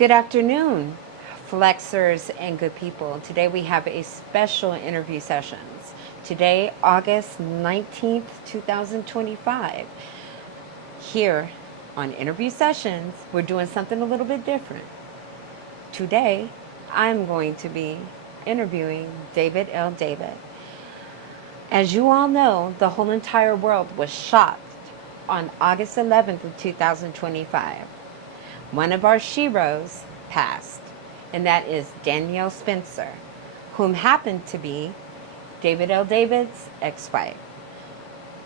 Good afternoon, flexers and good people. Today we have a special interview sessions. Today, August 19th, 2025. Here on interview sessions, we're doing something a little bit different. Today, I'm going to be interviewing David L. David. As you all know, the whole entire world was shocked on August 11th of 2025. One of our sheroes passed, and that is Danielle Spencer, whom happened to be David L. David's ex-wife.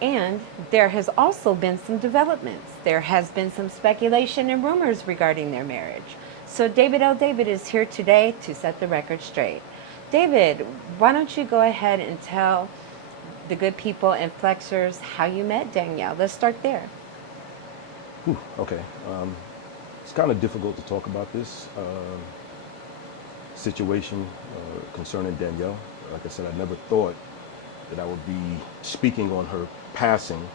And there has also been some developments. There has been some speculation and rumors regarding their marriage. So David L. David is here today to set the record straight. David, why don't you go ahead and tell the good people and flexers how you met Danielle? Let's start there. Okay. It's kind of difficult to talk about this situation concerning Danielle. Like I said, I never thought that I would be speaking on her passing,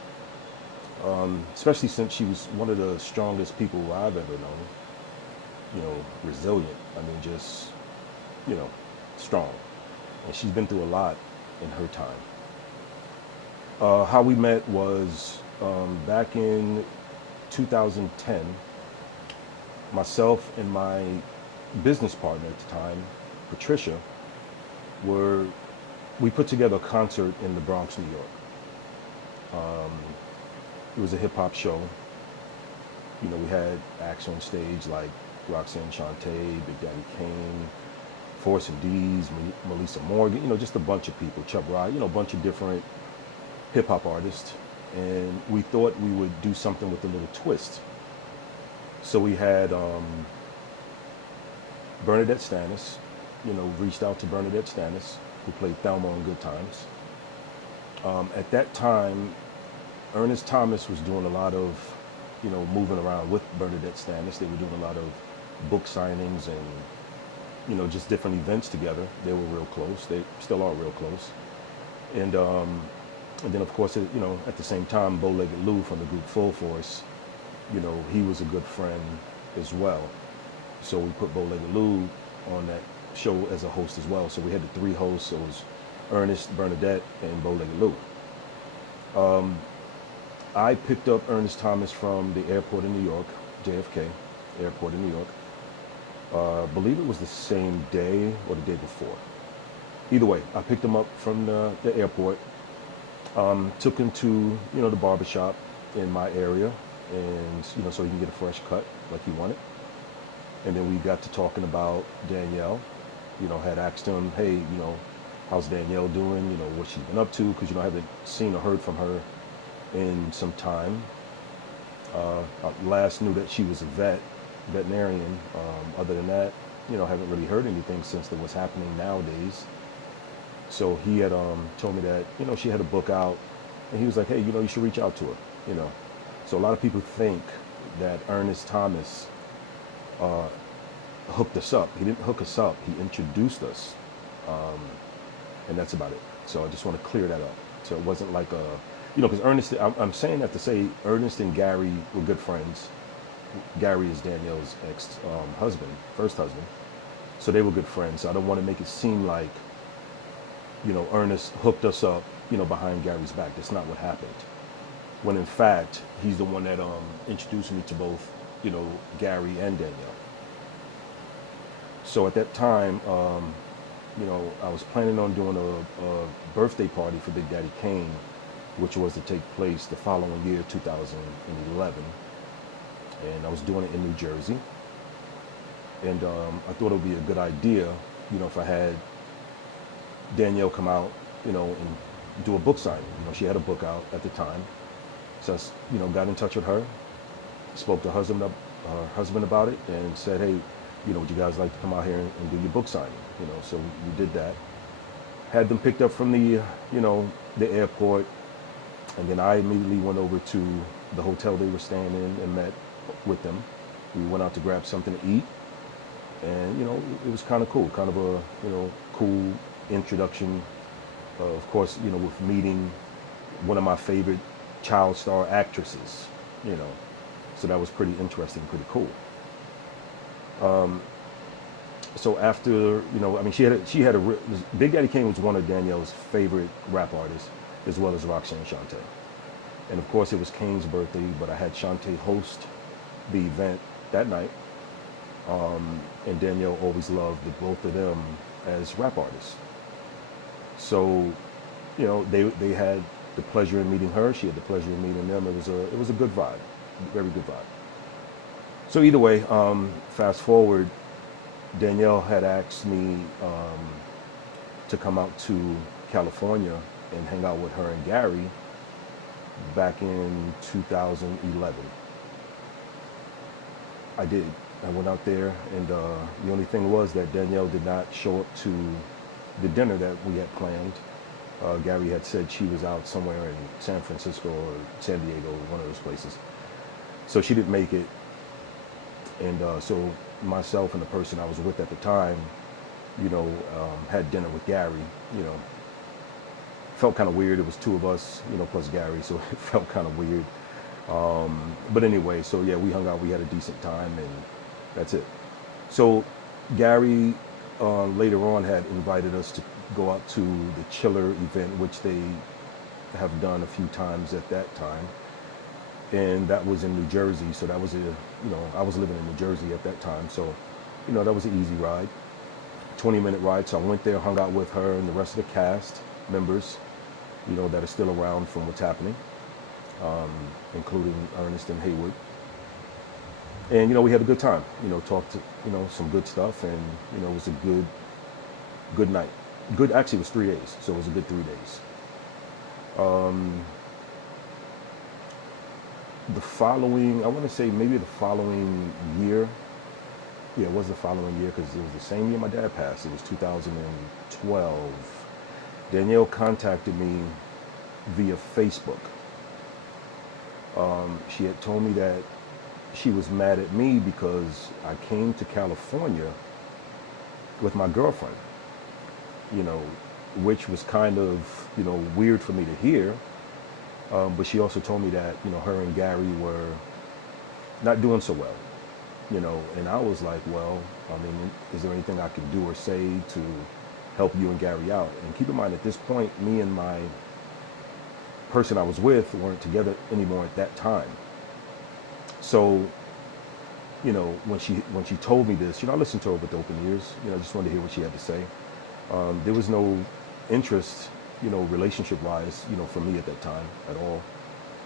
especially since she was one of the strongest people I've ever known. Resilient. I mean, just, you know, strong. And she's been through a lot in her time. How we met was back in 2010. Myself and my business partner at the time, Patricia, we put together a concert in the Bronx, New York. It was a hip hop show. We had acts on stage like Roxanne Shante, Big Daddy Kane, Force and D's, Melissa Morgan, just a bunch of people, Chubb Rock, a bunch of different hip hop artists. And we thought we would do something with a little twist. So we had Bernadette Stanis, reached out to Bernadette Stanis, who played Thelma in Good Times. At that time, Ernest Thomas was doing a lot of, moving around with Bernadette Stanis. They were doing a lot of book signings and, just different events together. They were real close. They still are real close. And then, of course, at the same time, Bow-Legged Lou from the group Full Force, he was a good friend as well. So we put Bow-Legged Lou on that show as a host as well. So we had the three hosts. So it was Ernest, Bernadette, and Bow-Legged Lou. I picked up Ernest Thomas from the airport in New York, JFK airport in New York. I believe it was the same day or the day before. Either way, I picked him up from the airport, took him to, the barbershop in my area, and, so he can get a fresh cut like he wanted. And then we got to talking about Danielle, had asked him, hey, how's Danielle doing? What she's been up to? Because, I haven't seen or heard from her in some time. I last knew that she was a veterinarian. Other than that, haven't really heard anything since what's happening nowadays. So he had told me that, she had a book out, and he was like, hey, you should reach out to her, So a lot of people think that Ernest Thomas hooked us up. He didn't hook us up. He introduced us, and that's about it. So I just want to clear that up. So it wasn't like because Ernest, I'm saying that to say Ernest and Gary were good friends. Gary is Danielle's ex-husband, first husband. So they were good friends. So I don't want to make it seem like, Ernest hooked us up, behind Gary's back. That's not what happened. When in fact, he's the one that introduced me to both, Gary and Danielle. So at that time, I was planning on doing a birthday party for Big Daddy Kane, which was to take place the following year, 2011. And I was doing it in New Jersey. And I thought it would be a good idea, if I had Danielle come out, and do a book signing. She had a book out at the time. So I, got in touch with her, spoke to her husband about it, and said, hey, would you guys like to come out here and do your book signing? So we did that. Had them picked up from the airport, and then I immediately went over to the hotel they were staying in and met with them. We went out to grab something to eat, and it was kind of cool, kind of a cool introduction. Of course, with meeting one of my favorite child star actresses, so that was pretty interesting, pretty cool. So after, I mean, Big Daddy Kane was one of Danielle's favorite rap artists, as well as Roxanne Shante. And of course, it was Kane's birthday, but I had Shante host the event that night. And Danielle always loved the both of them as rap artists. So, they had the pleasure in meeting her. She had the pleasure in meeting them. It was a good vibe, very good vibe. So either way, fast forward, Danielle had asked me to come out to California and hang out with her and Gary back in 2011. I did. I went out there, and the only thing was that Danielle did not show up to the dinner that we had planned. Gary had said she was out somewhere in San Francisco or San Diego, one of those places. So she didn't make it. And so myself and the person I was with at the time, had dinner with Gary. Felt kind of weird. It was two of us, plus Gary, so it felt kind of weird. But anyway, so yeah, we hung out. We had a decent time, and that's it. So Gary later on had invited us to go out to the Chiller event, which they have done a few times at that time. And that was in New Jersey. So that was I was living in New Jersey at that time. So, that was an easy ride, 20-minute ride. So I went there, hung out with her and the rest of the cast members, that are still around from what's happening, including Ernest and Hayward. And, we had a good time, talked, some good stuff, and, it was a good night. Actually, it was 3 days. So it was a good 3 days. The following, I want to say maybe the following year. Yeah, it was the following year because it was the same year my dad passed. It was 2012. Danielle contacted me via Facebook. She had told me that she was mad at me because I came to California with my girlfriend, which was kind of, weird for me to hear. But she also told me that, her and Gary were not doing so well, and I was like, well, I mean, is there anything I can do or say to help you and Gary out? And keep in mind, at this point, me and my person I was with weren't together anymore at that time. So, when she told me this, I listened to her with open ears, I just wanted to hear what she had to say. There was no interest, relationship-wise, for me at that time at all.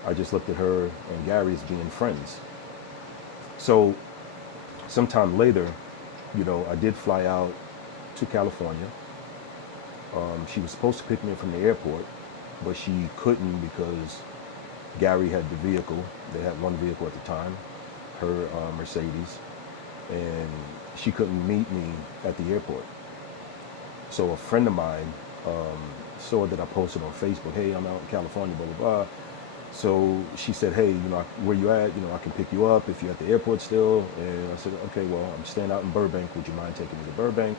I just looked at her and Gary as being friends. So sometime later, I did fly out to California. She was supposed to pick me up from the airport, but she couldn't because Gary had the vehicle. They had one vehicle at the time, her Mercedes, and she couldn't meet me at the airport. So a friend of mine saw that I posted on Facebook, hey, I'm out in California, blah, blah, blah. So she said, hey, where you at? I can pick you up if you're at the airport still. And I said, okay, well, I'm staying out in Burbank. Would you mind taking me to Burbank?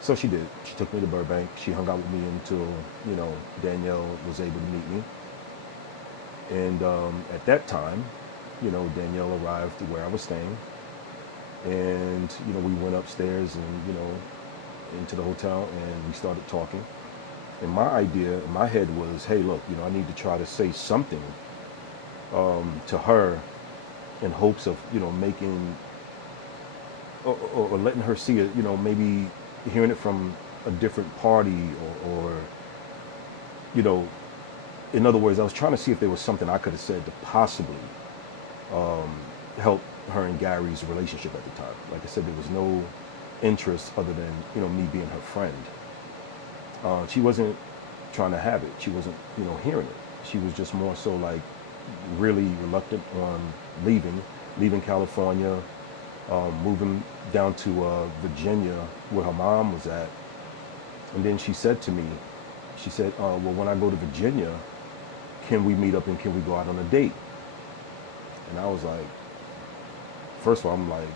So she did. She took me to Burbank. She hung out with me until, Danielle was able to meet me. And at that time, Danielle arrived to where I was staying. And, we went upstairs and, into the hotel, and we started talking. And my idea in my head was, hey, look, I need to try to say something to her in hopes of, making or letting her see it, maybe hearing it from a different party or in other words, I was trying to see if there was something I could have said to possibly help her and Gary's relationship at the time. Like I said, there was no interest other than, me being her friend. She wasn't trying to have it. She wasn't, hearing it. She was just more so like really reluctant on leaving California, moving down to Virginia where her mom was at. And then she said to me, well, when I go to Virginia, can we meet up and can we go out on a date? And I was like, first of all, I'm like,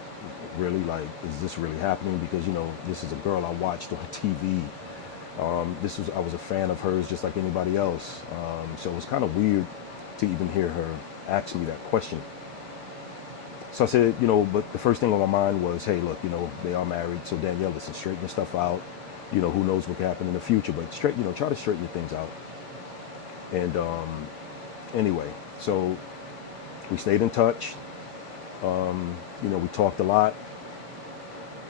really? Like, is this really happening? Because, this is a girl I watched on TV. I was a fan of hers just like anybody else. So it was kind of weird to even hear her ask me that question. So I said, but the first thing on my mind was, hey, look, they are married. So Danielle, listen, straighten your stuff out. Who knows what could happen in the future, but try to straighten your things out. And anyway, so we stayed in touch. We talked a lot.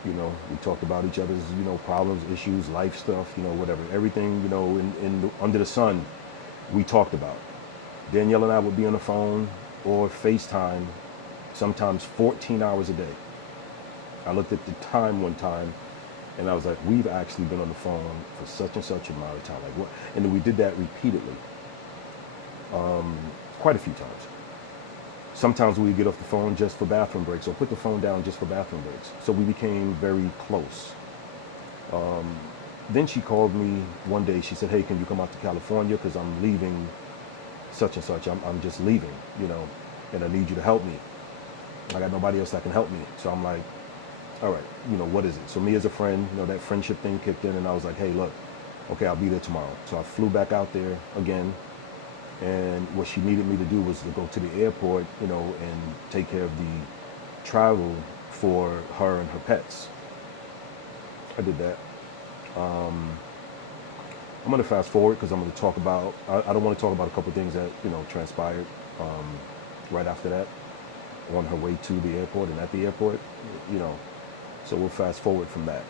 We talked about each other's, problems, issues, life stuff, whatever. Everything, under the sun, we talked about. Danielle and I would be on the phone or FaceTime, sometimes 14 hours a day. I looked at the time one time and I was like, we've actually been on the phone for such and such amount of time. Like what? And then we did that repeatedly, quite a few times. Sometimes we would get off the phone just for bathroom breaks or put the phone down just for bathroom breaks. So we became very close. Then she called me one day. She said, hey, can you come out to California? Because I'm leaving such and such. I'm just leaving, and I need you to help me. I got nobody else that can help me. So I'm like, all right, what is it? So me as a friend, that friendship thing kicked in and I was like, hey, look, okay, I'll be there tomorrow. So I flew back out there again. And what she needed me to do was to go to the airport, and take care of the travel for her and her pets. I did that. I'm going to fast forward because I'm going to talk about, I don't want to talk about a couple of things that, transpired right after that on her way to the airport and at the airport, so we'll fast forward from that.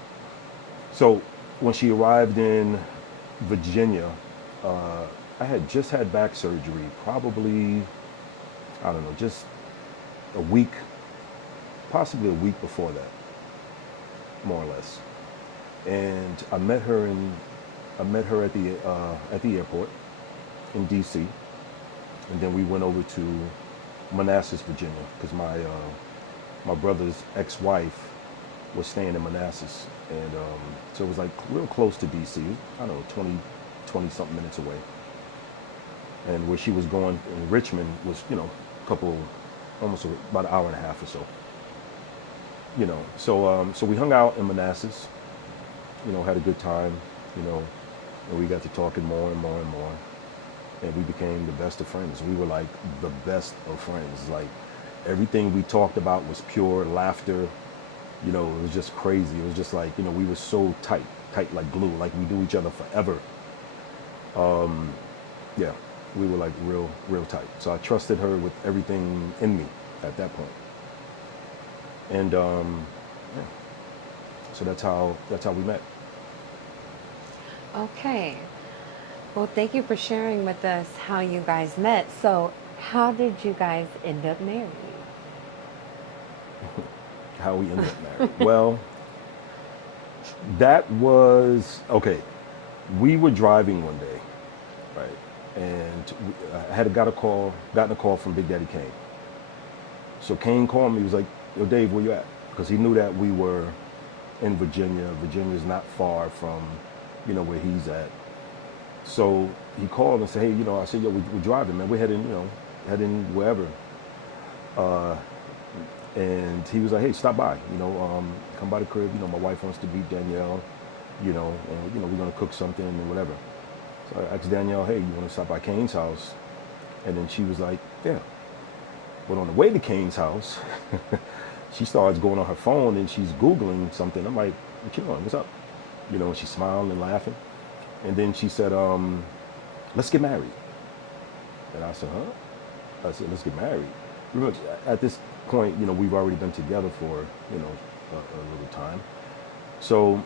So when she arrived in Virginia, I had just had back surgery, probably, I don't know, just a week, possibly a week before that, more or less. And I met her at the airport in D.C. And then we went over to Manassas, Virginia, because my brother's ex-wife was staying in Manassas, and so it was like real close to D.C. I don't know, 20 something minutes away. And where she was going in Richmond was, almost about an hour and a half or so. So we hung out in Manassas, had a good time, and we got to talking more and more and more. And we became the best of friends. We were like the best of friends. Like everything we talked about was pure laughter. It was just crazy. It was just like, we were so tight like glue, like we knew each other forever. Yeah, we were like real tight. So I trusted her with everything in me at that point. And yeah, so that's how we met. Okay. Well, thank you for sharing with us how you guys met. So, how did you guys end up married? How we ended up married? Well, that was okay. We were driving one day, right? And I had gotten a call from Big Daddy Kane. So Kane called me. He was like, "Yo, Dave, where you at?" Because he knew that we were in Virginia. Virginia's not far from, where he's at. So he called and said, "Hey, I said, yo, we're driving, man. We're heading wherever." And he was like, "Hey, stop by. Come by the crib. My wife wants to meet Danielle. And we're gonna cook something and whatever." So I asked Danielle, "Hey, you want to stop by Kane's house?" And then she was like, "Yeah." But on the way to Kane's house, she starts going on her phone and she's Googling something. I'm like, "What you doing? What's up?" And she's smiling and laughing. And then she said, "Let's get married." And I said, "Huh?" I said, "Let's get married." Remember, at this point, we've already been together for, a little time. So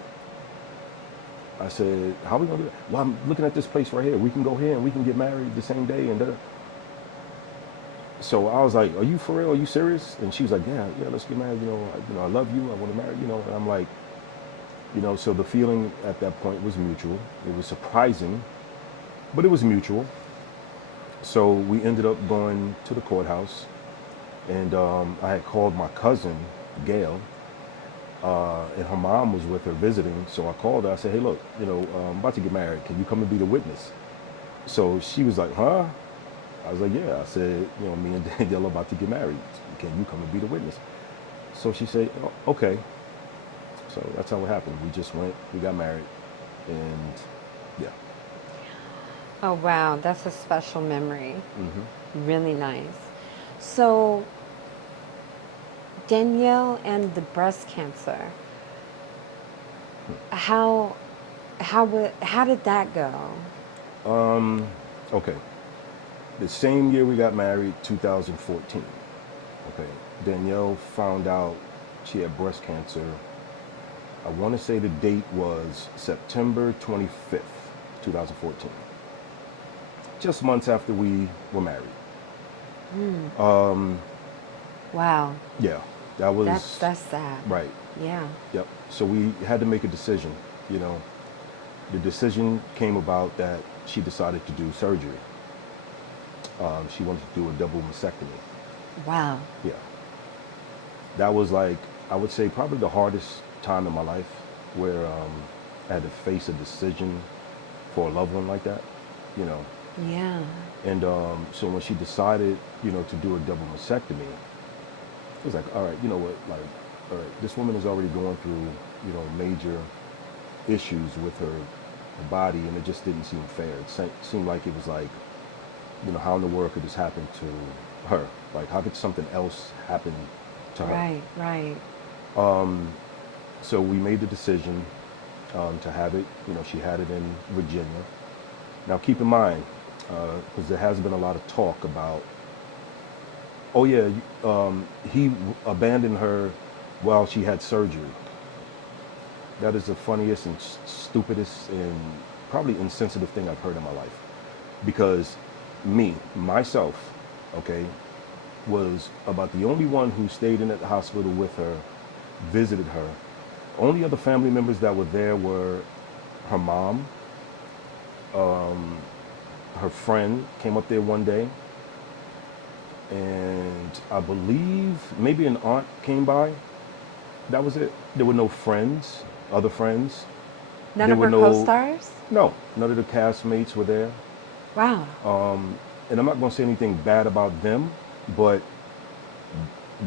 I said, "How are we going to do that?" "Well, I'm looking at this place right here. We can go here and we can get married the same day." And so I was like, "Are you for real? Are you serious?" And she was like, "Yeah, let's get married. I love you. I want to marry you." And I'm like, so the feeling at that point was mutual. It was surprising, but it was mutual. So we ended up going to the courthouse, and I had called my cousin, Gail, and her mom was with her visiting. So I called her. I said, "Hey, look, I'm about to get married. Can you come and be the witness?" So she was like, "Huh?" I was like, "Yeah." I said, "Me and Danielle are about to get married. Can you come and be the witness?" So she said, "Oh, okay." So that's how it happened. We just went, we got married, and yeah. Oh, wow. That's a special memory. Hmm. Really nice. So, Danielle and the breast cancer. How how did that go? Okay. The same year we got married, 2014. Okay. Danielle found out she had breast cancer. I want to say the date was September 25th, 2014. Just months after we were married. Wow, Yeah, that was that's sad. right. Yeah. Yep. So we had to make a decision. You know, the decision came about that she decided to do surgery. She wanted to do a double mastectomy. Wow. Yeah. That was like, I would say, probably the hardest time in my life where I had to face a decision for a loved one like that, you know. Yeah. And so when she decided, to do a double mastectomy, it was like, all right, you know what, like, all right, this woman is already going through, major issues with her body, and it just didn't seem fair. Seemed like it was like, how in the world could this happen to her? Like, how could something else happen to her? Right, right. So we made the decision to have it. She had it in Virginia. Now, keep in mind, because there has been a lot of talk about, oh yeah, he abandoned her while she had surgery. That is the funniest and stupidest and probably insensitive thing I've heard in my life. Because myself, okay, was about the only one who stayed in at the hospital with her, visited her. Only other family members that were there were her mom, her friend came up there one day, and I believe maybe an aunt came by. That was it. There were no friends, other friends. None There of were her no, co-stars? no, none of the castmates were there. Wow. And I'm not going to say anything bad about them, but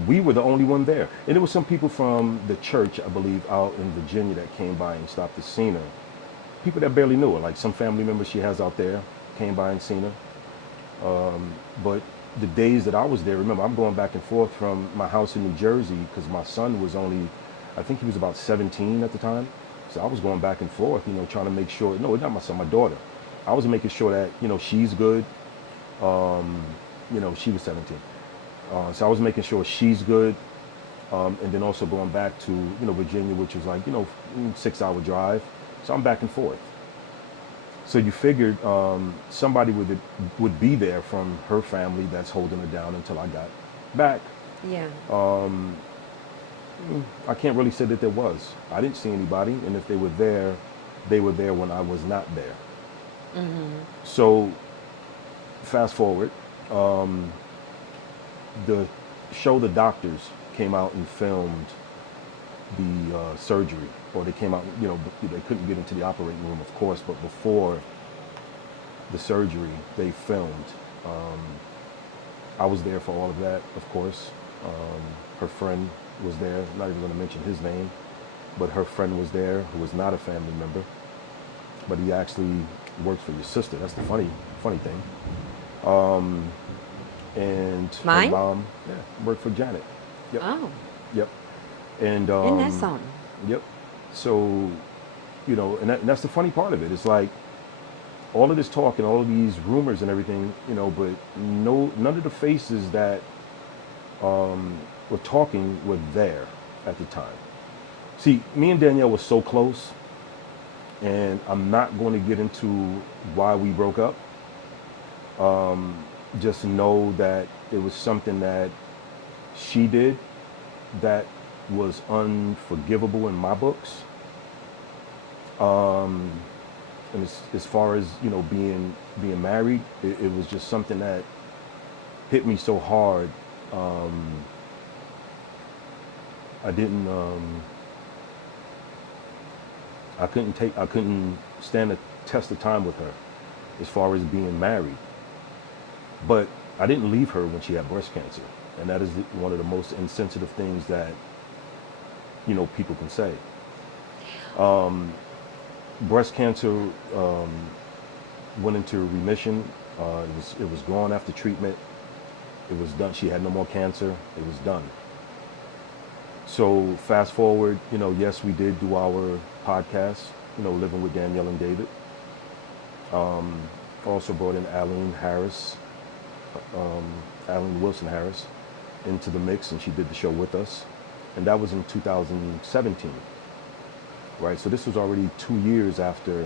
we were the only one there. And there were some people from the church, I believe, out in Virginia that came by and stopped to see her. People that barely knew her, like some family members she has out there, came by and seen her. But the days that I was there, remember, I'm going back and forth from my house in New Jersey because my son was only, I think he was about 17 at the time. So I was going back and forth, trying to make sure, no, not my son, my daughter. I was making sure that, she's good. She was 17. So I was making sure she's good. And then also going back to, Virginia, which was like, 6-hour drive. So I'm back and forth. So you figured somebody would be there from her family that's holding her down until I got back. Yeah. I can't really say that there was. I didn't see anybody, and if they were there when I was not there. So fast forward, the show The Doctors came out and filmed the surgery, or they came out, they couldn't get into the operating room, of course, but before the surgery, they filmed. I was there for all of that, of course. Her friend was there, not even going to mention his name, but her friend was there, who was not a family member, but he actually works for your sister. That's the funny thing. And Mine? her mom, yeah, worked for Janet. Yep. Oh. Yep. And Isn't that something? yep. So, and that's the funny part of it. It's like all of this talk and all of these rumors and everything, but none of the faces that were talking were there at the time. See, me and Danielle were so close, and I'm not going to get into why we broke up. Just know that it was something that she did that was unforgivable in my books. And as far as being married, it was just something that hit me so hard. I didn't. I couldn't stand the test of time with her, as far as being married. But I didn't leave her when she had breast cancer, and that is one of the most insensitive things that people can say. Breast cancer went into remission. It was gone after treatment. It was done. She had no more cancer. It was done. So fast forward, yes, we did do our podcast, Living with Danielle and David. Also brought in Alan Wilson Harris into the mix, and she did the show with us. And that was in 2017, right? So this was already 2 years after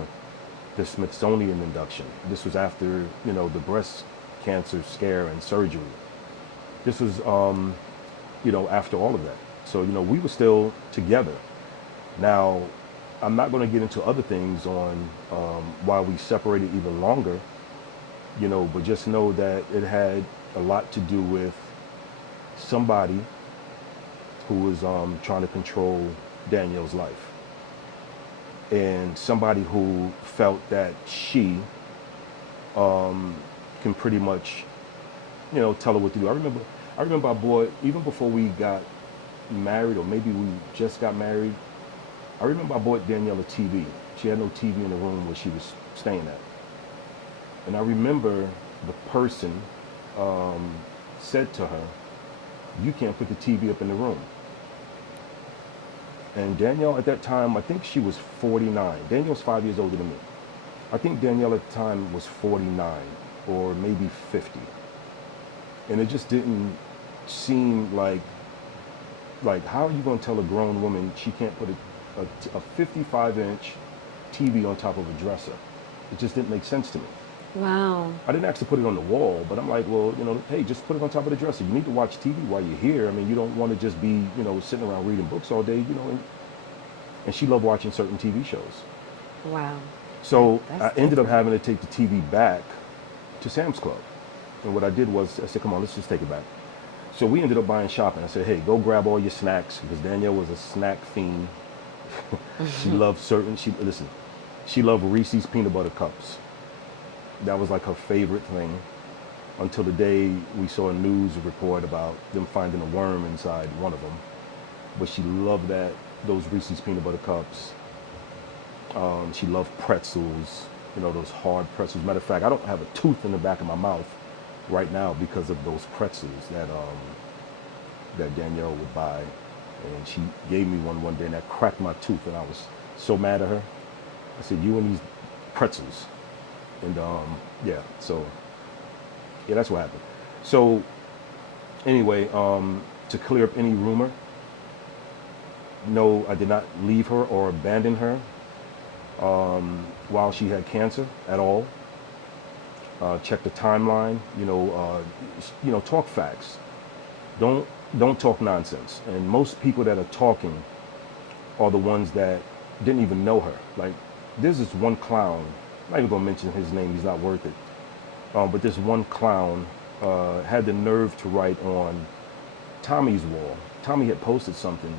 the Smithsonian induction. This was after, the breast cancer scare and surgery. This was, after all of that. So, we were still together. Now, I'm not going to get into other things on why we separated even longer, but just know that it had a lot to do with somebody who was trying to control Danielle's life. And somebody who felt that she can pretty much, tell her what to do. I remember I bought, even before we got married, or maybe we just got married, I remember I bought Danielle a TV. She had no TV in the room where she was staying at. And I remember the person said to her, "You can't put the TV up in the room." And Danielle at that time, I think she was 49. Danielle's 5 years older than me. I think Danielle at the time was 49 or maybe 50. And it just didn't seem like how are you going to tell a grown woman she can't put a 55-inch TV on top of a dresser? It just didn't make sense to me. Wow. I didn't actually put it on the wall, but I'm like, well, hey, just put it on top of the dresser. You need to watch TV while you're here. I mean, you don't want to just be, sitting around reading books all day, and she loved watching certain TV shows. Wow. So That's I ended up different. having to take the TV back to Sam's Club. And what I did was, I said, come on, let's just take it back. So we ended up buying shopping. I said, hey, go grab all your snacks, because Danielle was a snack fiend. She loved she loved Reese's peanut butter cups. That was like her favorite thing, until the day we saw a news report about them finding a worm inside one of them. But she loved those Reese's peanut butter cups. She loved pretzels, those hard pretzels. Matter of fact, I don't have a tooth in the back of my mouth right now because of those pretzels that Danielle would buy. And she gave me one day, and that cracked my tooth, and I was so mad at her. I said, "You and these pretzels." And that's what happened. So anyway, to clear up any rumor, no, I did not leave her or abandon her while she had cancer at all. Check the timeline. Talk facts. Don't talk nonsense. And most people that are talking are the ones that didn't even know her. Like, there's this one clown. I'm not even gonna mention his name. He's not worth it. But this one clown had the nerve to write on Tommy's wall. Tommy had posted something.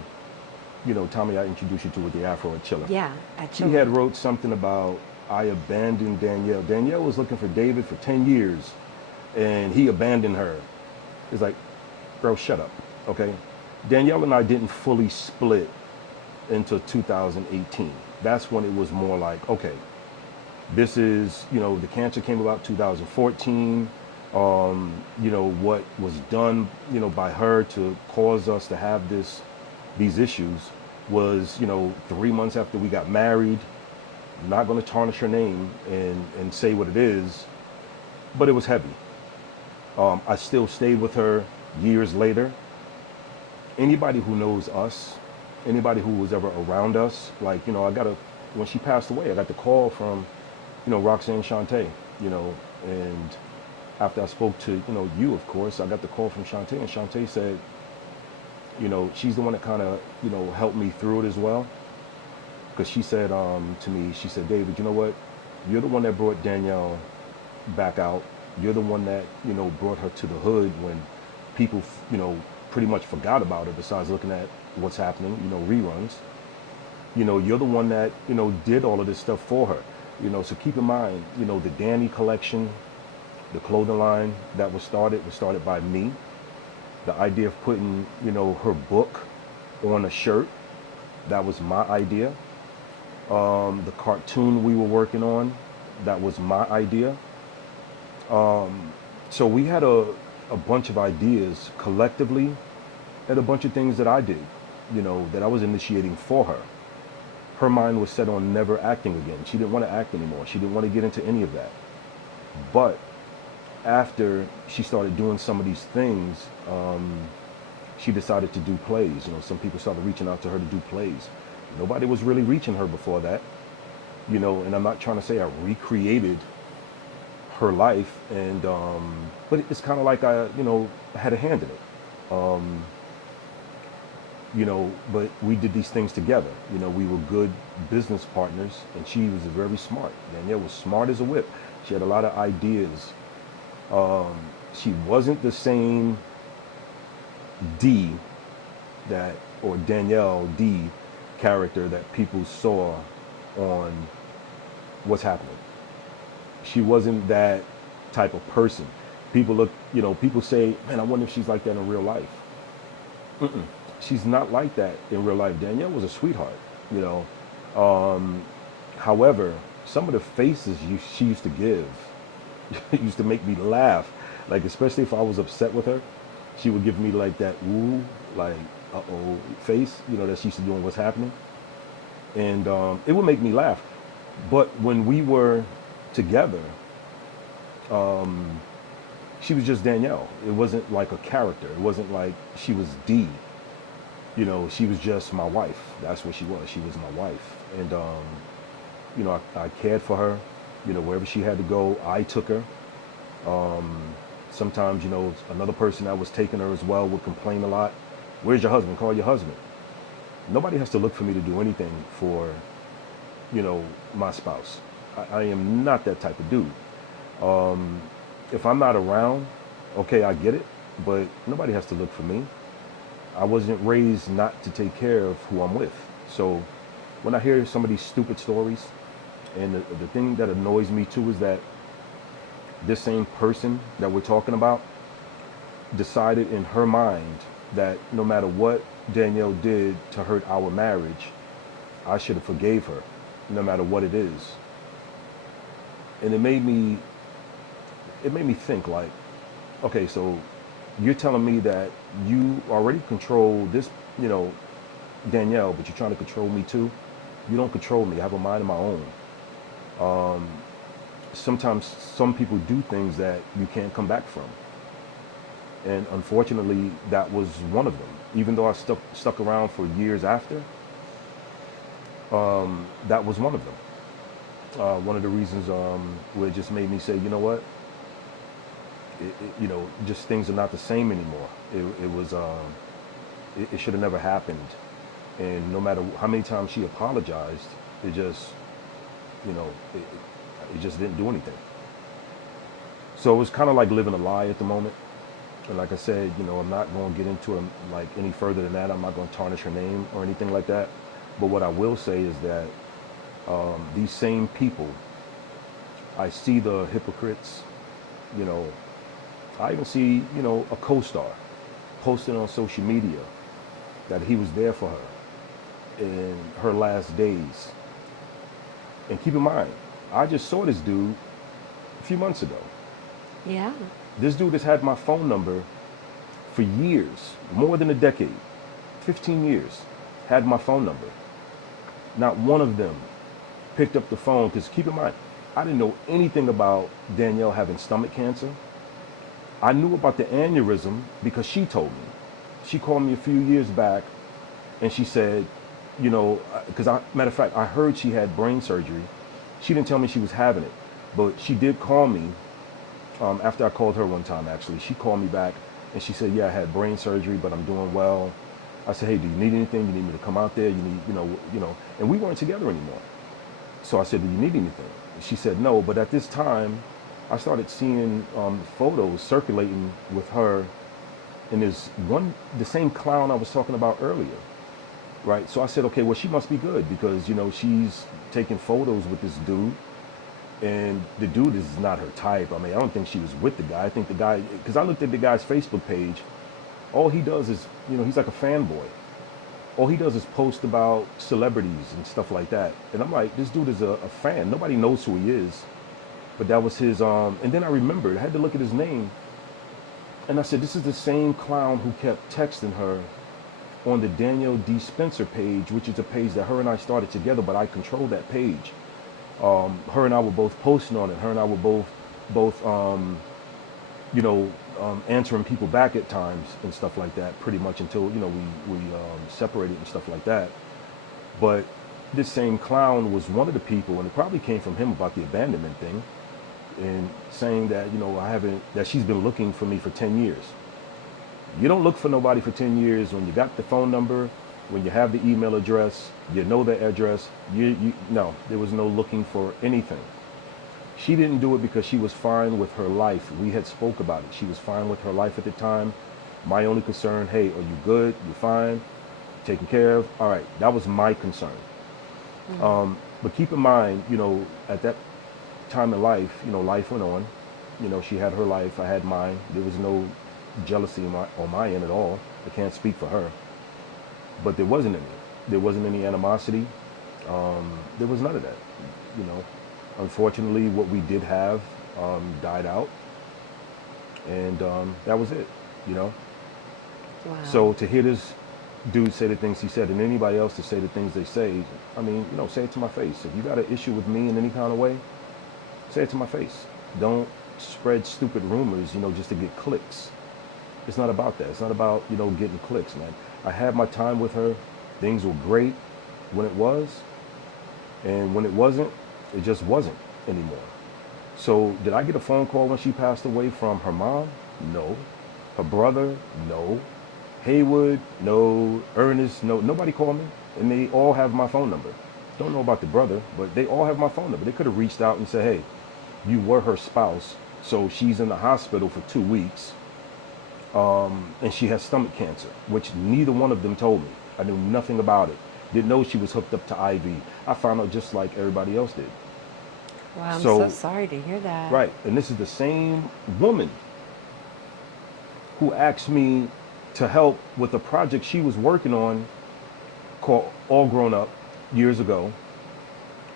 Tommy, I introduced you to with the Afro at Chiller. Yeah, at He Chiller. had wrote something about, I abandoned Danielle. Danielle was looking for David for 10 years, and he abandoned her. It's like, girl, shut up, okay? Danielle and I didn't fully split until 2018. That's when it was more like, okay, this is, the cancer came about 2014. What was done, by her to cause us to have these issues was, 3 months after we got married. Not going to tarnish her name and say what it is, but it was heavy. I still stayed with her years later. Anybody who knows us, anybody who was ever around us, like, when she passed away, I got the call from, Roxanne Shante, and after I spoke to, you, of course, I got the call from Shante, and Shante said, she's the one that kind of, helped me through it as well. Because she said to me, she said, David, you know what? You're the one that brought Danielle back out. You're the one that, brought her to the hood when people, pretty much forgot about her besides looking at what's happening, reruns. You're the one that, did all of this stuff for her. So keep in mind, the Danny collection, the clothing line that was started by me. The idea of putting, her book on a shirt, that was my idea. The cartoon we were working on, that was my idea. So we had a bunch of ideas collectively, and a bunch of things that I did. that I was initiating for her. Her mind was set on never acting again. She didn't want to act anymore. She didn't want to get into any of that. But after she started doing some of these things, she decided to do plays. Some people started reaching out to her to do plays. Nobody was really reaching her before that, and I'm not trying to say I recreated her life, but it's kind of like I had a hand in it. But we did these things together. We were good business partners, and she was very smart. Danielle was smart as a whip. She had a lot of ideas. She wasn't the same D or Danielle D character that people saw on What's Happening. She wasn't that type of person. People say, man, I wonder if she's like that in real life. Mm-mm. She's not like that in real life. Danielle was a sweetheart, you know. However, some of the faces she used to give used to make me laugh. Like, especially if I was upset with her, she would give me like that, ooh, like, uh-oh face, that she used to do on What's Happening. And it would make me laugh. But when we were together, she was just Danielle. It wasn't like a character. It wasn't like she was D. She was just my wife. That's what she was. She was my wife. And, I cared for her. Wherever she had to go, I took her. Sometimes, another person that was taking her as well would complain a lot. Where's your husband? Call your husband. Nobody has to look for me to do anything for, my spouse. I am not that type of dude. If I'm not around, okay, I get it, but nobody has to look for me. I wasn't raised not to take care of who I'm with. So when I hear some of these stupid stories, and the thing that annoys me too is that this same person that we're talking about decided in her mind that no matter what Danielle did to hurt our marriage, I should have forgave her, no matter what it is. And it made me think like, okay, so you're telling me that you already control this, Danielle, but you're trying to control me too. You don't control me. I have a mind of my own. Sometimes some people do things that you can't come back from. And unfortunately, that was one of them. Even though I stuck around for years after, that was one of them. One of the reasons where it just made me say, you know what? Just things are not the same anymore. It should have never happened. And no matter how many times she apologized, it just, it just didn't do anything. So it was kind of like living a lie at the moment. And like I said, I'm not going to get into it like any further than that. I'm not going to tarnish her name or anything like that. But what I will say is that these same people, I see the hypocrites, I even see, a co-star posting on social media that he was there for her in her last days. And keep in mind, I just saw this dude a few months ago. Yeah. This dude has had my phone number for years, more than a decade, 15 years, had my phone number. Not one of them picked up the phone, because keep in mind, I didn't know anything about Danielle having stomach cancer. I knew about the aneurysm because she told me. She called me a few years back and she said, because matter of fact, I heard she had brain surgery. She didn't tell me she was having it, but she did call me after I called her one time, actually. She called me back and she said, yeah, I had brain surgery, but I'm doing well. I said, hey, do you need anything? You need me to come out there? You need, and we weren't together anymore. So I said, do you need anything? She said, no, but at this time, I started seeing photos circulating with her and the same clown I was talking about earlier, right? So I said, okay, well, she must be good because, she's taking photos with this dude and the dude is not her type. I mean, I don't think she was with the guy. I think the guy, because I looked at the guy's Facebook page, all he does is, he's like a fanboy. All he does is post about celebrities and stuff like that. And I'm like, this dude is a fan. Nobody knows who he is. But that was his, and then I remembered, I had to look at his name. And I said, this is the same clown who kept texting her on the Danielle D. Spencer page, which is a page that her and I started together, but I control that page. Her and I were both posting on it. Her and I were both you know, answering people back at times and stuff like that, pretty much until, you know, we separated and stuff like that. But this same clown was one of the people, and it probably came from him about the abandonment thing, and saying that, you know, that she's been looking for me for 10 years. You don't look for nobody for 10 years when you got the phone number, when you have the email address, you know the address. No, there was no looking for anything. She didn't do it because she was fine with her life. We had spoke about it. She was fine with her life at the time. My only concern, hey, are you good? You fine? Taken care of? All right, that was my concern. But keep in mind, you know, at that time in life, you know, life went on. You know, she had her life, I had mine. There was no jealousy on my end at all. I can't speak for her. But there wasn't any. There wasn't any animosity. There was none of that, you know. Unfortunately, what we did have died out. And that was it, you know. Wow. So to hear this dude say the things he said, and anybody else to say the things they say, I mean, you know, say it to my face. If you got an issue with me in any kind of way, say it to my face. Don't spread stupid rumors, you know, just to get clicks. It's not about that. It's not about, you know, getting clicks, man. I had my time with her. Things were great when it was. And when it wasn't, it just wasn't anymore. So did I get a phone call when she passed away from her mom? No. Her brother? No. Haywood? No. Ernest? No. Nobody called me. And they all have my phone number. Don't know about the brother, but they all have my phone number. They could have reached out and said, hey, you were her spouse, so she's in the hospital for 2 weeks, and she has stomach cancer, which neither one of them told me. I knew nothing about it. Didn't know she was hooked up to IV. I found out just like everybody else did. Wow, I'm so sorry to hear that. Right, and this is the same woman who asked me to help with a project she was working on called All Grown Up years ago.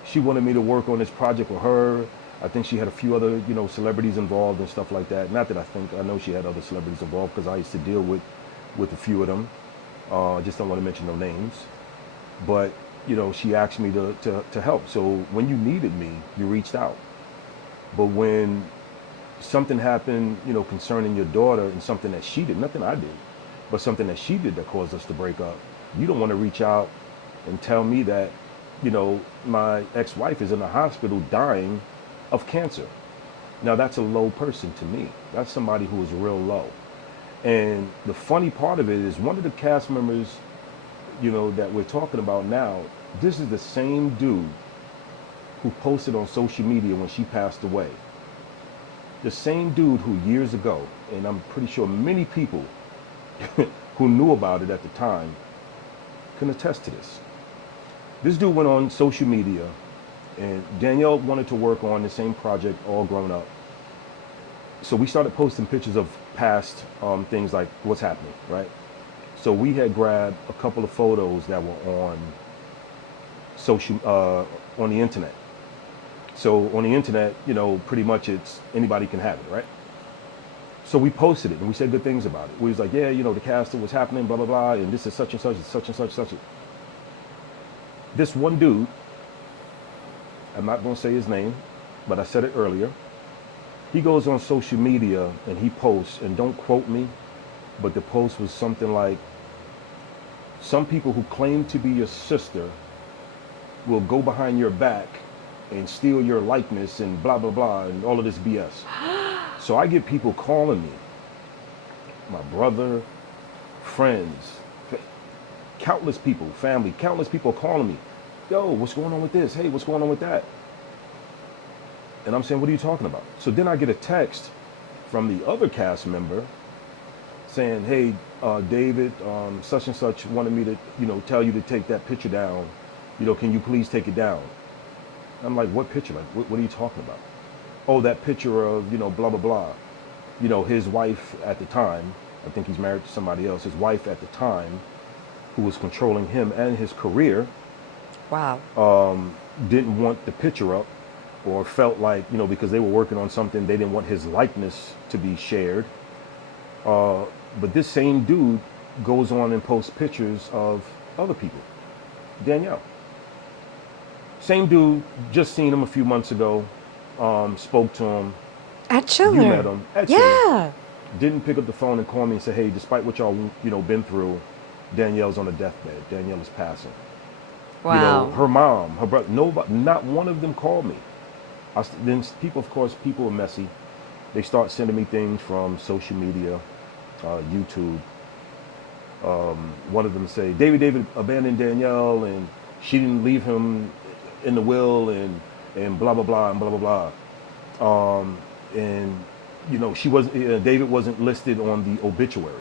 She wanted me to work on this project with her. I think she had a few other, you know, celebrities involved and stuff like that. Not that I know she had other celebrities involved because I used to deal with a few of them. I just don't want to mention no names. But, you know, she asked me to help. So when you needed me, you reached out. But when something happened, you know, concerning your daughter and something that she did, nothing I did, but something that she did that caused us to break up, you don't want to reach out and tell me that, you know, my ex-wife is in the hospital dying of cancer. Now that's a low person to me. That's somebody who is real low. And the funny part of it is one of the cast members, you know, that we're talking about now, this is the same dude who posted on social media when she passed away. The same dude who years ago, and I'm pretty sure many people who knew about it at the time can attest to this. This dude went on social media, and Danielle wanted to work on the same project, All Grown Up. So we started posting pictures of past things like what's happening, right? So we had grabbed a couple of photos that were on on the internet. So on the internet, you know, pretty much it's anybody can have it, right? So we posted it and we said good things about it. We was like, yeah, you know, the casting was happening, blah, blah, blah, and this is such and such, and such and such, such. This one dude, I'm not going to say his name, but I said it earlier. He goes on social media and he posts, and don't quote me, but the post was something like, some people who claim to be your sister will go behind your back and steal your likeness and blah, blah, blah, and all of this BS. So I get people calling me, my brother, friends, countless people, family, countless people calling me, yo, what's going on with this? Hey, what's going on with that? And I'm saying, what are you talking about? So then I get a text from the other cast member saying, hey, David, such and such wanted me to, you know, tell you to take that picture down. You know, can you please take it down? I'm like, what picture? Like, what are you talking about? Oh, that picture of, you know, blah, blah, blah. You know, his wife at the time, I think he's married to somebody else, his wife at the time, who was controlling him and his career, Wow. didn't want the picture up, or felt like, you know, because they were working on something, they didn't want his likeness to be shared. But this same dude goes on and posts pictures of other people. Danielle. Same dude, just seen him a few months ago, spoke to him. At You met Chiller. him at Chiller. Yeah. Didn't pick up the phone and call me and say, hey, despite what y'all, been through, Danielle's on a deathbed. Danielle is passing. Wow. Her mom, her brother, nobody, not one of them called me. Then people, of course, people are messy. They start sending me things from social media, YouTube. One of them say, David abandoned Danielle and she didn't leave him in the will and blah, blah, blah, and blah, blah, blah. And, she wasn't, David wasn't listed on the obituary.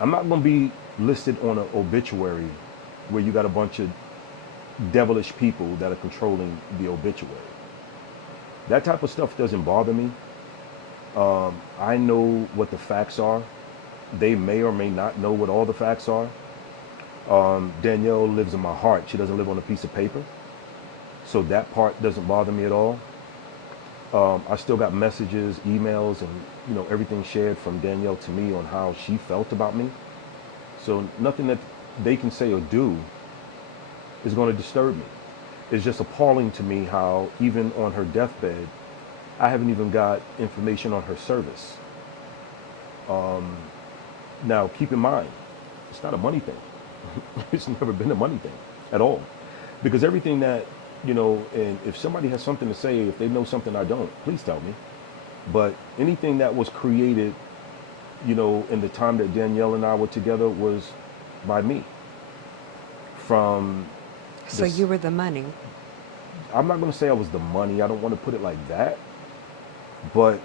I'm not going to be listed on an obituary where you got a bunch of devilish people that are controlling the obituary. That type of stuff doesn't bother me. I know what the facts are. They may or may not know what all the facts are. Danielle lives in my heart. She doesn't live on a piece of paper. So that part doesn't bother me at all. I still got messages, emails, and everything shared from Danielle to me on how she felt about me. So nothing that they can say or do is going to disturb me. It's just appalling to me how even on her deathbed, I haven't even got information on her service. Now, keep in mind, it's not a money thing. It's never been a money thing at all. Because everything that, and if somebody has something to say, if they know something I don't, please tell me. But anything that was created, in the time that Danielle and I were together was by me. From So you were the money. I'm not going to say I was the money. I don't want to put it like that. But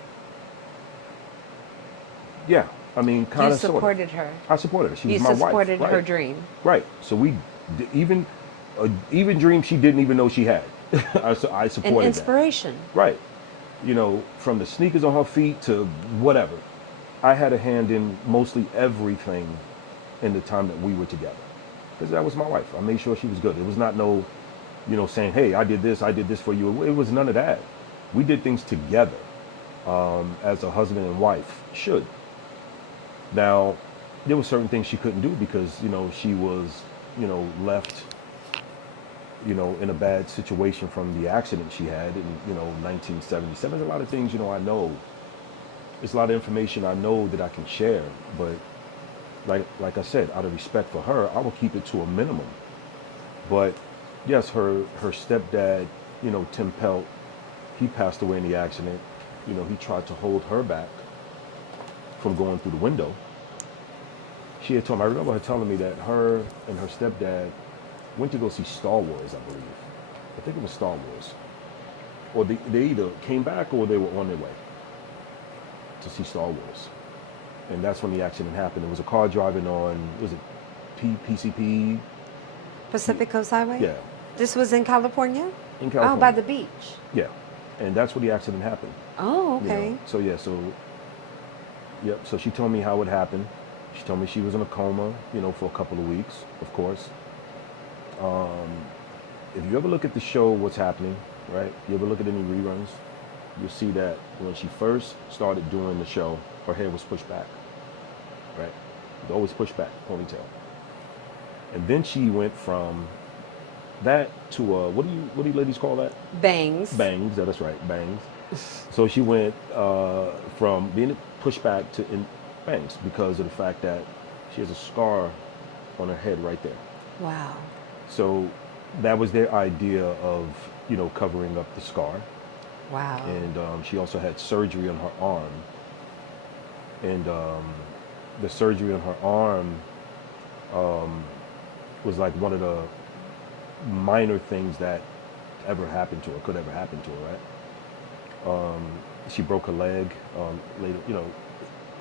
yeah, I mean, kind You of, sort of. supported her. I supported her. She You was my wife. supported her Right. dream. Right. So we even dream she didn't even know she had. I supported An that. inspiration. Right. From the sneakers on her feet to whatever. I had a hand in mostly everything in the time that we were together. Because that was my wife. I made sure she was good. It was not no, saying, hey, I did this for you. It was none of that. We did things together, as a husband and wife should. Now, there were certain things she couldn't do because, she was, left, in a bad situation from the accident she had in, 1977. There's a lot of things, I know. There's a lot of information I know that I can share, but like I said, out of respect for her, I will keep it to a minimum. But yes, her stepdad, Tim Pelt, he passed away in the accident. He tried to hold her back from going through the window. She had told me, I remember her telling me that her and her stepdad went to go see Star Wars, I believe. I think it was Star Wars. Or they either came back or they were on their way to see Star Wars. And that's when the accident happened. There was a car driving on, was it PCP? Pacific Coast Highway? Yeah, This was in California? in Oh, by California. the beach. Yeah, and that's where the accident happened. Oh, okay. So yeah, yep. So she told me how it happened. She told me she was in a coma, for a couple of weeks, of course. If you ever look at the show, What's Happening, right? You ever look at any reruns, you'll see that when she first started doing the show, her hair was pushed back, right? It was always pushed back, ponytail. And then she went from that to what do you ladies call that? Bangs. Bangs. That's right, bangs. So she went from being pushed back to in bangs because of the fact that she has a scar on her head right there. Wow. So that was their idea of covering up the scar. Wow. And she also had surgery on her arm. And the surgery on her arm was like one of the minor things that ever happened to her, could ever happen to her, right? She broke her leg later,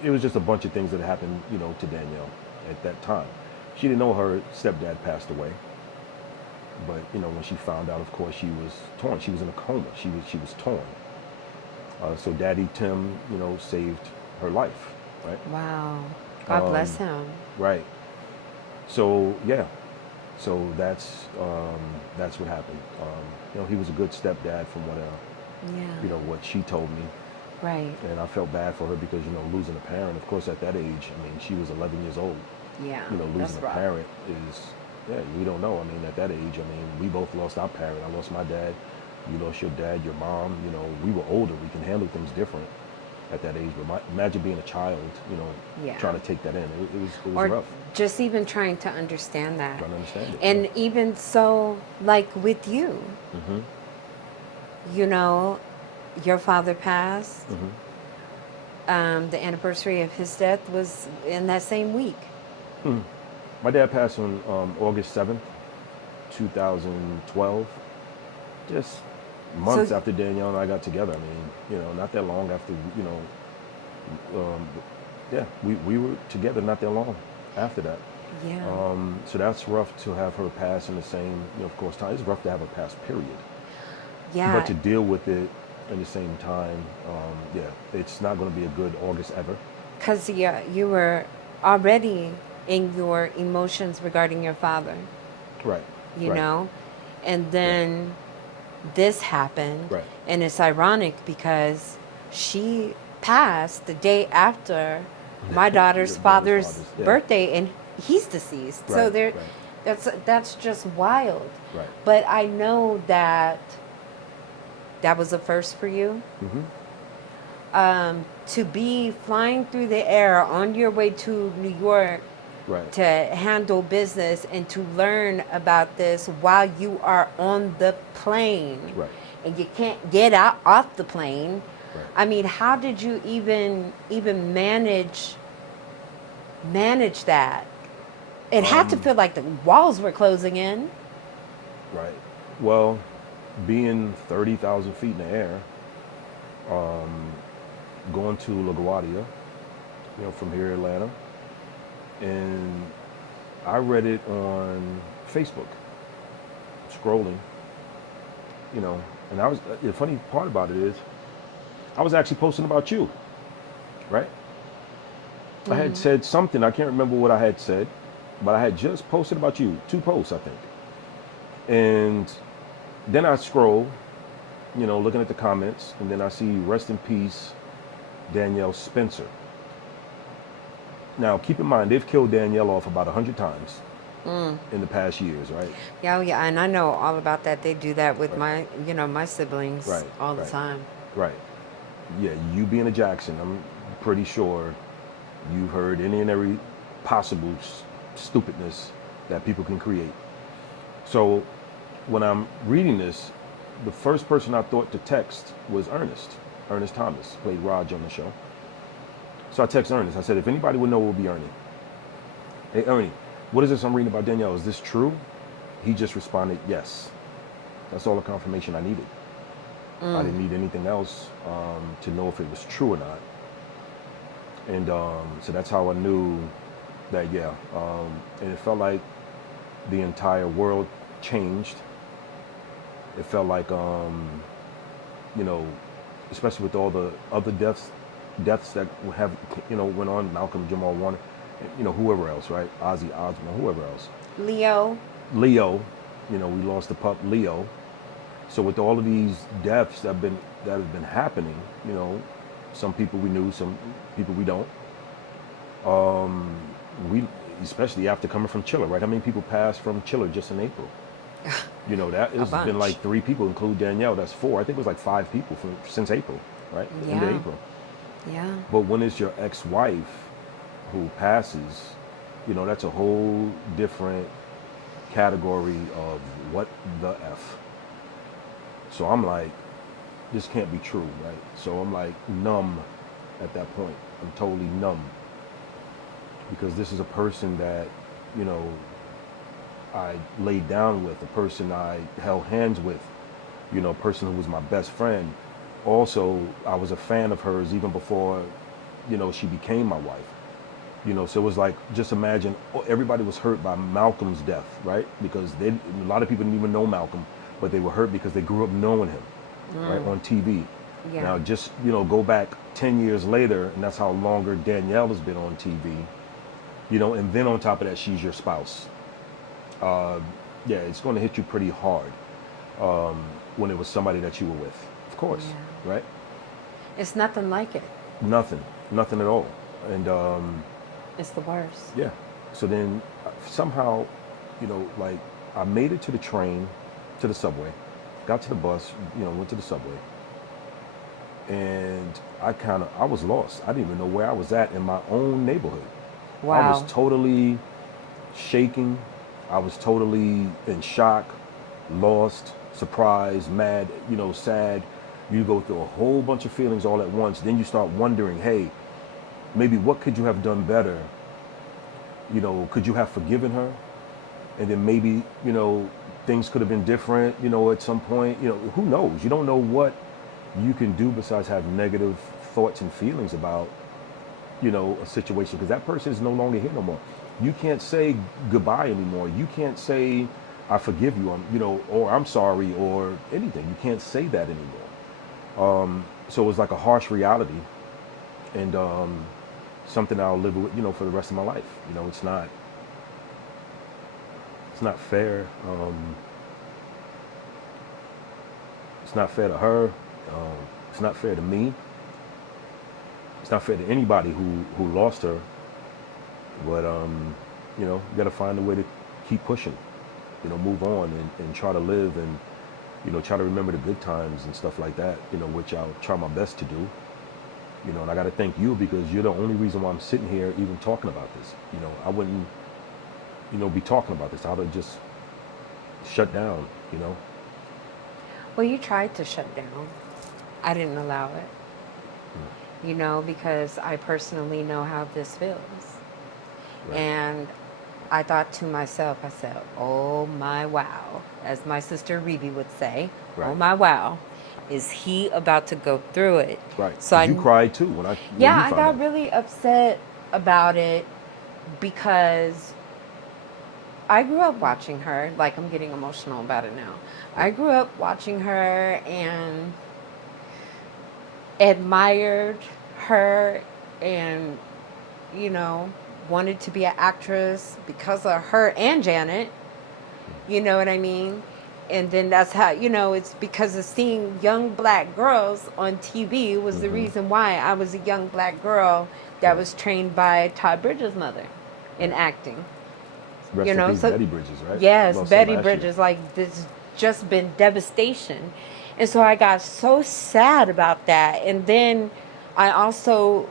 it was just a bunch of things that happened, to Danielle at that time. She didn't know her stepdad passed away. But, when she found out, of course, she was torn. She was in a coma. She was torn. So Daddy Tim, saved her life, right? Wow. God bless him. Right. So, yeah. So that's what happened. He was a good stepdad from what, Yeah. what she told me. Right. And I felt bad for her because, losing a parent, of course, at that age, I mean, she was 11 years old. Yeah. That's Losing a rough. parent is, yeah, we don't know. I mean, at that age, I mean, we both lost our parent. I lost my dad. You lost your dad, your mom. We were older. We can handle things different at that age. But imagine being a child, Yeah. trying to take that in. It was Or rough. just even trying to understand that. Trying to understand it. And even so, like with you, Mm-hmm. you know, your father passed. Mm-hmm. The anniversary of his death was in that same week. My dad passed on August 7th, 2012. Just months So, after Danielle and I got together. I mean, not that long after, yeah, we were together not that long after that. yeah. So that's rough to have her pass in the same, of course, time. It's rough to have her pass, period. But Yeah. to deal with it in the same time, yeah, it's not going to be a good August ever. Because you were already in your emotions regarding your father, Right, you right, know? And right, then this happened. right. And it's ironic because she passed the day after my Your daughter's daughter's father's father's, yeah. birthday, and he's deceased. So Right, there, right, that's just wild. right. But I know that that was a first for you. Mm-hmm. To be flying through the air on your way to New York Right, to handle business and to learn about this while you are on the plane right, and you can't get out off the plane. right. I mean, how did you even manage that? It had to Um, feel like the walls were closing in. right. Well, being 30,000 feet in the air, going to LaGuardia, from here, Atlanta, and I read it on Facebook, scrolling, you know, and the funny part about it is, I was actually posting about you, right? I had said something, I can't remember what I had said, but I had just posted about you, 2 posts, I think. And then I scroll, looking at the comments, and then I see rest in peace, Danielle Spencer. Now, keep in mind, they've killed Danielle off about 100 times in the past years, right? Yeah, oh, yeah, and I know all about that. They do that with Right, my siblings right, all the right, time. right. Yeah, you being a Jackson, I'm pretty sure you've heard any and every possible stupidness that people can create. So when I'm reading this, the first person I thought to text was Ernest. Ernest Thomas played Raj on the show. So I text Ernest. I said, if anybody would know, it would be Ernie. Hey, Ernie, what is this I'm reading about Danielle? Is this true? He just responded, yes. That's all the confirmation I needed. I didn't need anything else to know if it was true or not. And so that's how I knew that, yeah. And it felt like the entire world changed. It felt like, especially with all the other deaths that have, went on, Malcolm, Jamal Warner, whoever else, right? Ozzy Osbourne, whoever else. Leo. Leo, we lost the pup Leo. So with all of these deaths that have been happening, some people we knew, some people we don't. We, especially after coming from Chiller, right? How many people passed from Chiller just in April? That A it's been bunch. like 3 people, include Danielle. That's 4. I think it was like 5 people since April, right? Into Yeah. April. Yeah. But when it's your ex-wife who passes, that's a whole different category of what the F. So I'm like, this can't be true, right? So I'm like numb at that point. I'm totally numb. Because this is a person that, I laid down with, a person I held hands with, a person who was my best friend. Also, I was a fan of hers even before, she became my wife. So it was like, just imagine, everybody was hurt by Malcolm's death, right? Because a lot of people didn't even know Malcolm, but they were hurt because they grew up knowing him, right, on TV. Yeah. Now, just, go back 10 years later, and that's how longer Danielle has been on TV, and then on top of that, she's your spouse. Yeah, it's going to hit you pretty hard when it was somebody that you were with, of course, Yeah. right? It's nothing like it. Nothing at all. And It's the worst. yeah, so then somehow, like I made it to the train, to the subway, got to the bus, went to the subway, and I was lost. I didn't even know where I was at in my own neighborhood. I was Wow. totally shaking. I was totally in shock, lost, surprised, mad, sad. You go through a whole bunch of feelings all at once. Then you start wondering, hey, maybe what could you have done better? Could you have forgiven her? And then maybe, things could have been different, at some point. Who knows? You don't know what you can do besides have negative thoughts and feelings about, a situation, because that person is no longer here no more. You can't say goodbye anymore. You can't say I forgive you, or I'm sorry, or anything. You can't say that anymore. So it was like a harsh reality, and something I'll live with, for the rest of my life. It's not fair. It's not fair to her. It's not fair to me. It's not fair to anybody who lost her. But you got to find a way to keep pushing. Move on and try to live, and try to remember the good times and stuff like that. Which I'll try my best to do. And I got to thank you, because you're the only reason why I'm sitting here even talking about this. I wouldn't, be talking about this. I would have just shut down. Well, you tried to shut down. I didn't allow it. Because I personally know how this feels. Right. And I thought to myself, I said, oh my wow, as my sister Rebe would say, Right. oh my wow, is he about to go through it? Right. So Because you cried too when you I found got out. really upset about it because I grew up watching her. Like, I'm getting emotional about it now. I grew up watching her and admired her, and you know wanted to be an actress because of her and Janet. You know what I mean? And then that's how, it's because of seeing young black girls on TV was the Mm-hmm. reason why I was a young black girl that Right. was trained by Todd Bridges' mother in Right. acting. Rest in peace, So Betty Bridges, right? yes, Lost her Betty last year. Bridges, like this just been devastation. And so I got so sad about that. And then I also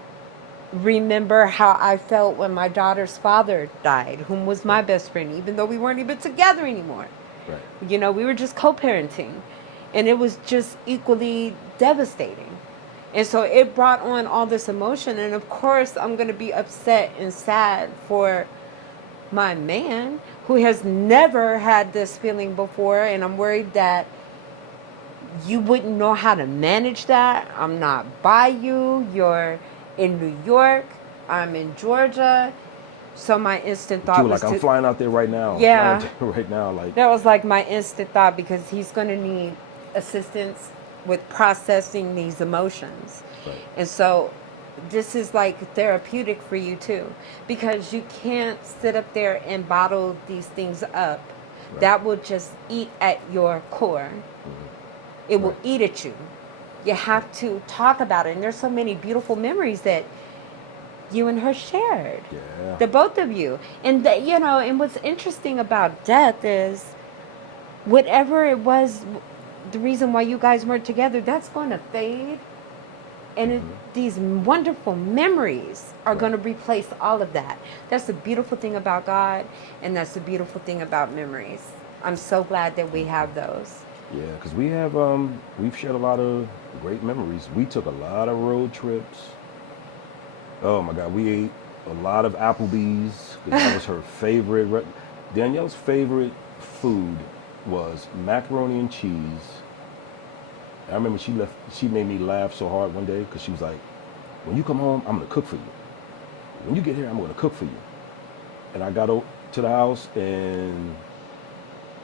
remember how I felt when my daughter's father died, whom was my Right. best friend, even though we weren't even together anymore. Right. We were just co-parenting, and it was just equally devastating. And so it brought on all this emotion, and of course I'm going to be upset and sad for my man who has never had this feeling before, and I'm worried that you wouldn't know how to manage that. I'm not by you. You're in New York. I'm in Georgia. So my instant But you thought were was like, I'm to, flying out there right now. I'm flying out yeah, there right now. Like, that was like my instant thought, because he's going to need assistance with processing these emotions. right. And so this is like therapeutic for you too, because you can't sit up there and bottle these things up. Right. That will just eat at your core. It will Right. eat at you. You have to talk about it. And there's so many beautiful memories that you and her shared. Yeah. The both of you. And that, and what's interesting about death is whatever it was, the reason why you guys weren't together, that's going to fade. And these wonderful memories are Right. going to replace all of that. That's the beautiful thing about God, and that's the beautiful thing about memories. I'm so glad that we have those. Yeah, because we've shared a lot of great memories. We took a lot of road trips. Oh my God, we ate a lot of Applebee's, 'cause that was her favorite. Danielle's favorite food was macaroni and cheese. I remember she made me laugh so hard one day, because she was like, when you come home, I'm gonna cook for you. When you get here, I'm gonna cook for you. And I got to the house, and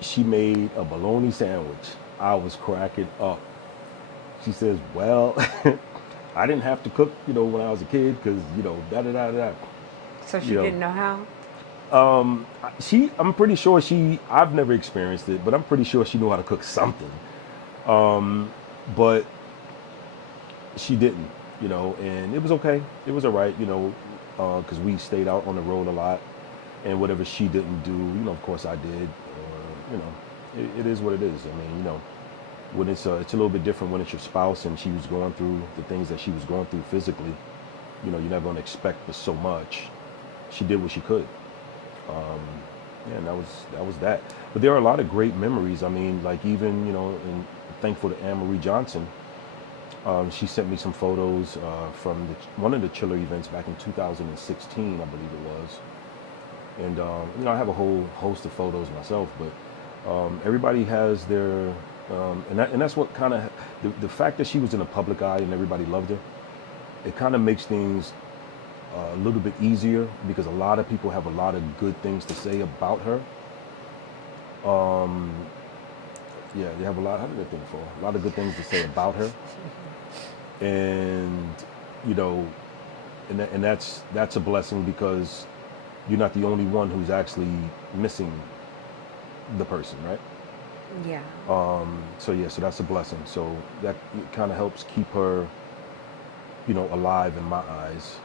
she made a bologna sandwich. I was cracking up. She says, well, I didn't have to cook, when I was a kid, because, da da da da. So she You know, didn't know how? I'm pretty sure I've never experienced it, but I'm pretty sure she knew how to cook something. But she didn't, you know, and it was okay. It was all right, you know, because we stayed out on the road a lot, and whatever she didn't do, you know, of course I did. Or, you know, it is what it is. I mean, you know, when it's a little bit different when it's your spouse and she was going through the things that she was going through physically. You know, you're not going to expect but so much. She did what she could. Um, yeah, and that was that. But there are a lot of great memories. I mean, like even, you know, and thankful to Anne Marie Johnson. She sent me some photos from one of the Chiller events back in 2016, I believe it was. And you know, I have a whole host of photos myself, but everybody has their, and that's what kind of the fact that she was in the public eye and everybody loved her. It kind of makes things a little bit easier because a lot of people have a lot of good things to say about her. Um, yeah, they have a lot. How did I think for a lot of good things to say about her, and you know, and that's a blessing because you're not the only one who's actually missing the person, right? Yeah. So yeah, so that's a blessing. So that kind of helps keep her, you know, alive in my eyes.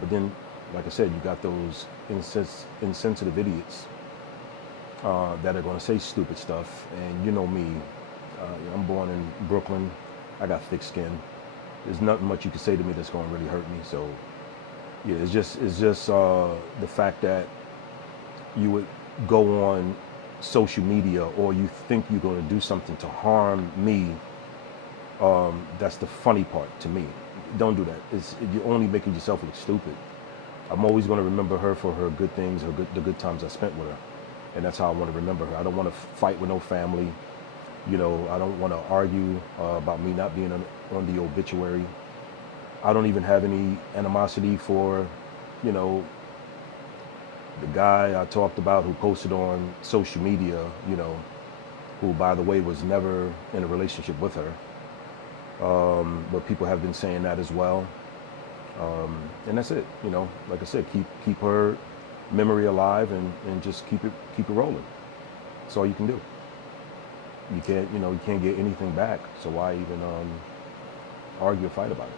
But then, like I said, you got those insensitive idiots that are going to say stupid stuff. And you know me, I'm born in Brooklyn. I got thick skin. There's nothing much you can say to me that's going to really hurt me. So yeah, it's just the fact that you would go on social media or you think you're going to do something to harm me. That's the funny part to me. Don't do that. You're only making yourself look stupid. I'm always going to remember her for her good things, the good times I spent with her, and that's how I want to remember her. I don't want to fight with no family. You know, I don't want to argue about me not being on the obituary. I don't even have any animosity for, you know, the guy I talked about who posted on social media. You know, who by the way was never in a relationship with her. But people have been saying that as well. And that's it. You know, like I said, keep her memory alive and just keep it rolling. That's all you can do. You can't get anything back. So why even argue or fight about it?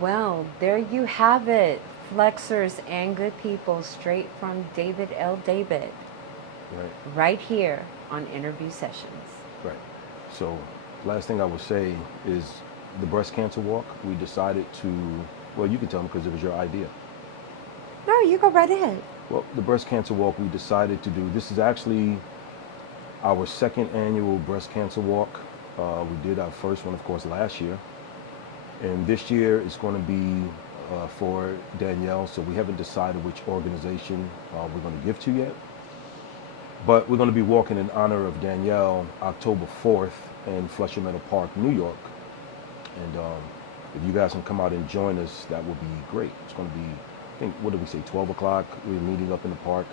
Well, there you have it. Flexers and good people straight from David L. David, Right. right here on Interview Sessions. Right. So last thing I would say is the breast cancer walk. We decided to. Well, you can tell them because it was your idea. No, you go right ahead. Well, the breast cancer walk we decided to do. This is actually our second annual breast cancer walk. We did our first one, of course, last year. And this year is going to be for Danielle. So we haven't decided which organization we're going to give to yet. But we're going to be walking in honor of Danielle October 4th in Fletcher Meadow Park, New York. And if you guys can come out and join us, that would be great. It's going to be, I think, what did we say, 12 o'clock? We're meeting up in the park.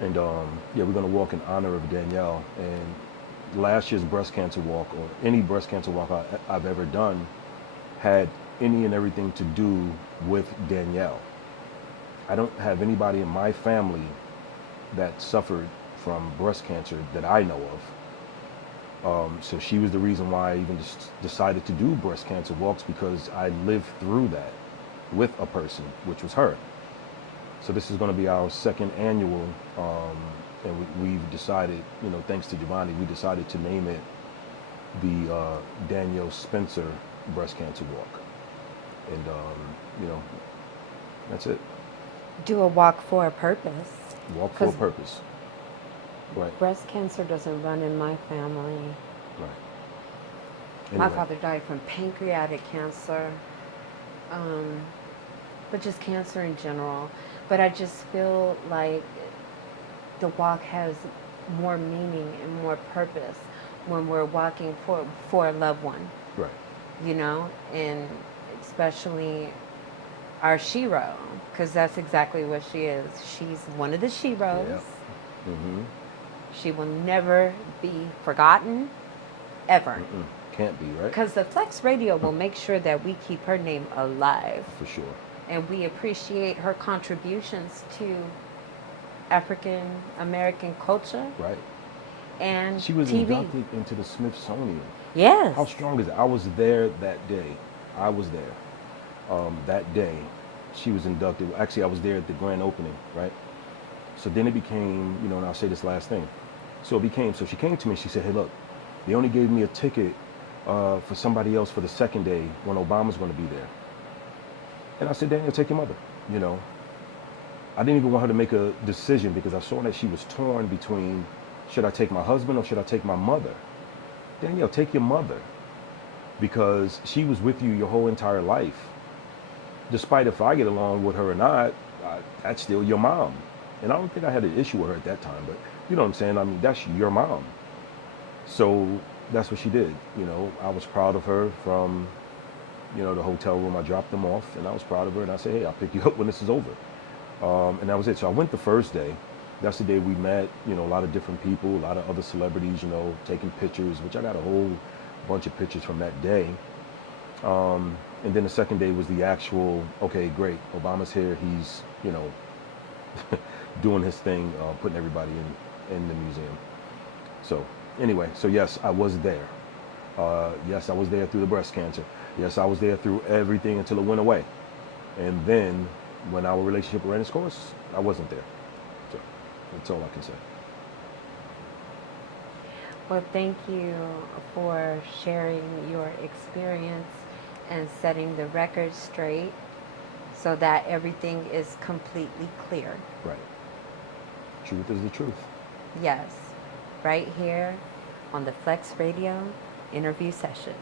And yeah, we're going to walk in honor of Danielle. And last year's breast cancer walk, or any breast cancer walk I've ever done, had any and everything to do with Danielle. I don't have anybody in my family that suffered from breast cancer that I know of. So she was the reason why I even decided to do breast cancer walks, because I lived through that with a person, which was her. So this is going to be our second annual, and we've decided, you know, thanks to JOH'VONNIE, we decided to name it the Danielle Spencer Breast Cancer Walk. And, you know, that's it. Do a walk for a purpose. Walk for a purpose. Right. Breast cancer doesn't run in my family. Right. My Anyway. father died from pancreatic cancer, but just cancer in general. But I just feel like the walk has more meaning and more purpose when we're walking for a loved one, Right. you know, and especially our shero, because that's exactly what she is. She's one of the sheros. Yep. Mm-hmm. She will never be forgotten, ever. Can't be, right? Because the Flex Radio will make sure that we keep her name alive. For sure. And we appreciate her contributions to African American culture. Right. and She was TV. inducted into the Smithsonian. Yes. How strong is it? I was there that day. I was there that day. She was inducted. Actually, I was there at the grand opening, right? So then it became, and I'll say this last thing. So she came to me and she said, hey, look, they only gave me a ticket for somebody else for the second day when Obama's going to be there. And I said, Danielle, take your mother. You know, I didn't even want her to make a decision because I saw that she was torn between, should I take my husband or should I take my mother? Danielle, take your mother, because she was with you your whole entire life. Despite if I get along with her or not, that's still your mom. And I don't think I had an issue with her at that time, but you know what I'm saying? I mean, that's your mom. So that's what she did. I was proud of her from, the hotel room. I dropped them off and I was proud of her. And I said, hey, I'll pick you up when this is over. And that was it. So I went the first day. That's the day we met, a lot of different people, a lot of other celebrities, taking pictures, which I got a whole bunch of pictures from that day. And then the second day was the actual, okay, great, Obama's here. He's, doing his thing, putting everybody in the museum. So anyway, so yes, I was there. Yes, I was there through the breast cancer. Yes, I was there through everything until it went away. And then when our relationship ran its course, I wasn't there. So that's all I can say. Well, thank you for sharing your experience and setting the record straight so that everything is completely clear. Right. Truth is the truth. Yes, right here on the Flex Radio interview sessions.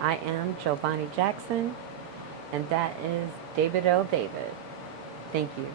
I am JOH'VONNIE Jackson, and that is David L. David. Thank you.